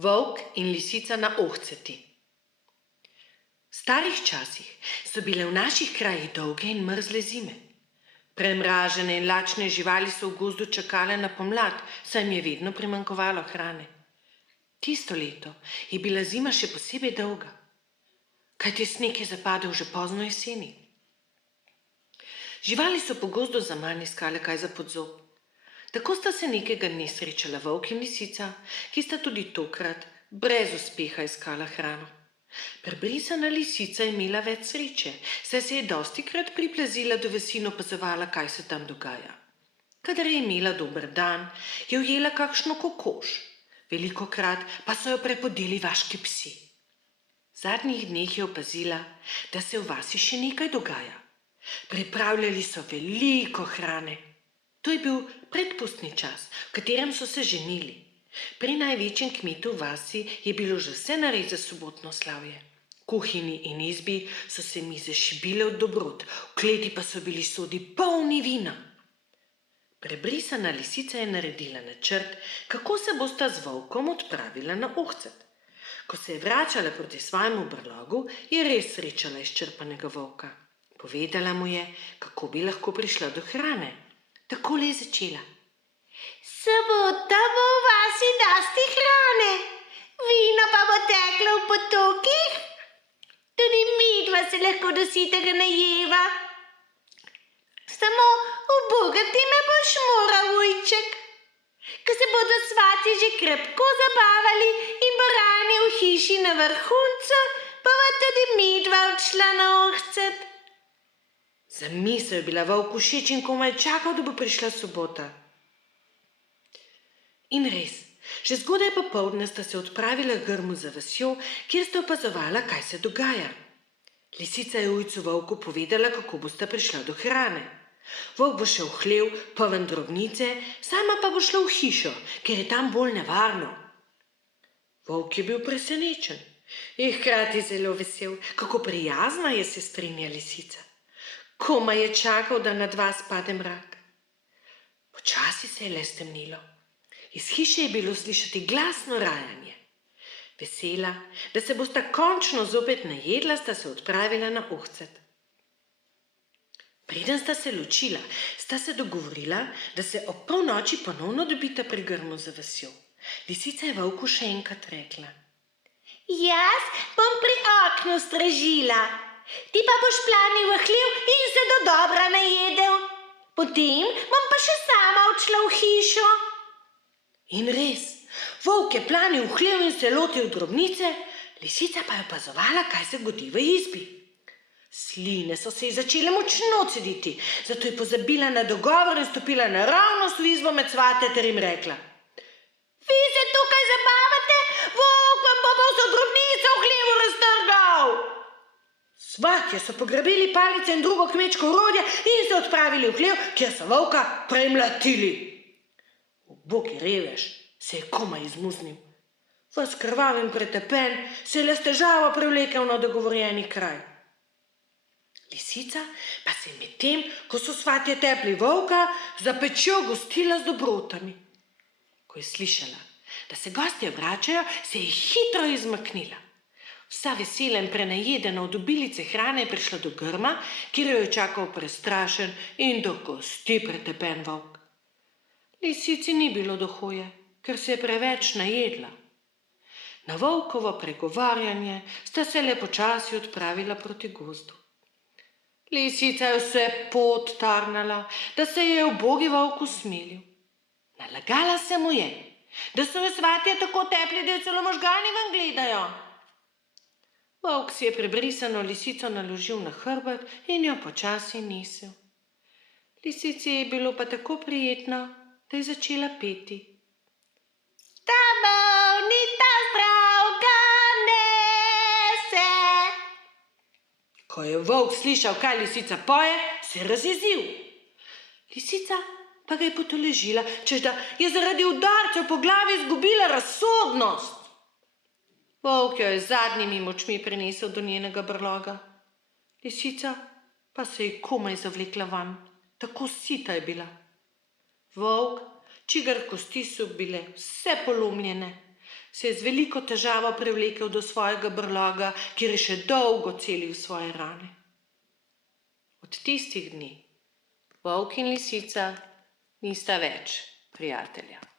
Volk in lisica na ohceti. V starih časih so bile v naših krajih dolge in mrzle zime. Premražene in lačne živali so v gozdu čakale na pomlad, saj jim je vedno primanjkovalo hrane. Tisto leto je bila zima še posebej dolga, kajti sneg je zapadel že pozno jeseni. Živali so po gozdu zaman iskale kaj za podzob. Tako sta se nekega dne srečala volk in lisica, ki sta tudi tokrat brez uspeha iskala hrano. Prebrisana lisica je imela več sreče, saj se je dostikrat priplazila do vasi in opazovala, kaj se tam dogaja. Kadar je imela dober dan, je ujela kakšno kokoš, velikokrat pa so jo prepodeli vaški psi. V zadnjih dneh je opazila, da se v vasi še nekaj dogaja. Pripravljali so veliko hrane. To je bil predpustni čas, v katerem so se ženili. Pri največjem kmetu v vasi je bilo že vse nared za sobotno slavje. V kuhinji in izbi so se mize šibile od dobrot, v kleti pa so bili sodi polni vina. Prebrisana lisica je naredila načrt, kako se bosta z volkom odpravila na ohcet. Ko se je vračala proti svojemu brlogu, je res srečala izčrpanega volka. Povedala mu je, kako bi lahko prišla do hrane. Takole je začela. Sobota bo v vasi dosti hrane, vino pa bo teklo v potokih, tudi midva se lahko do sitega najeva. Samo ubogati me boš moral, ujček. Ko se bodo svati že krepko zabavali in barani v hiši na vrhuncu, bova tudi midva odšla na ohcet. Zamisel je bila volku všeč in komaj čakal, da bo prišla sobota. In res, že zgodaj popoldne sta se odpravila k grmu za vasjo, kjer sta opazovala, kaj se dogaja. Lisica je ujcu volku povedala, kako bosta prišla do hrane. Volk bo šel v hlev, poln drobnice, sama pa bo šla v hišo, ker je tam bolj nevarno. Volk je bil presenečen in hkrati zelo vesel, kako prijazna je sestrinja lisica. Komaj je čakal, da nad vas pade mrak. Počasi se je le stemnilo. Iz hiše je bilo slišati glasno rajanje. Vesela, da se bosta končno zopet najedla, sta se odpravila na ohcet. Preden sta se ločila, sta se dogovorila, da se ob polnoči ponovno dobita pri grmu za vasjo. Lisica je volku še enkrat rekla. Jaz bom pri oknu stražila, ti pa boš planil v hlev in se dodobra najedel. Potem bom pa še sama odšla v hišo. In res, volk je planil v hlev in se lotil drobnice, lisica pa je opazovala, kaj se godi v izbi. Sline so se ji začele močno cediti, zato je pozabila na dogovor in stopila naravnost v izbo med svate ter jim rekla. Vi se tukaj zabavate, volk vam pa bo vso drobnico v hlevu raztrgal. Svatje so pograbili palice in drugo kmečko orodje in se odpravili v hlev, kjer so volka premlatili. Ubogi revež se je komaj izmuznil. Ves krvav in pretepen se je le s težavo prevlekel na dogovorjeni kraj. Lisica pa se je medtem, ko so svatje tepli volka, za pečjo gostila z dobrotami. Ko je slišala, da se gostje vračajo, se je hitro izmaknila. Vsa vesela in prenajedena od obilice hrane je prišla do grma, kjer jo je čakal prestrašen in do kosti pretepen volk. Lisici ni bilo do hoje, ker se je preveč najedla. Na volkovo pregovarjanje sta se le počasi odpravila proti gozdu. Lisica je vse pot tarnala, da se je ubogi volk usmilil. Nalagala se mu je, da so jo svatje tako tepli, da jo celo možgani ven gledajo. Volk si je prebrisano lisico naložil na hrbet in jo počasi nesel. Lisici je bilo pa tako prijetno, da je začela peti. Ta bolnica zdravka nese. Ko je volk slišal, kaj lisica poje, se je razjezil. Lisica pa ga je potolažila, češ da je zaradi udarcev po glavi izgubila razsodnost. Volk jo je z zadnjimi močmi prinesel do njenega brloga. Lisica pa se je komaj zavlekla vanj, tako sita je bila. Volk, čigar kosti so bile vse polomljene, se je z veliko težavo privlekel do svojega brloga, kjer je še dolgo celil svoje rane. Od tistih dni volk in lisica nista več prijatelja.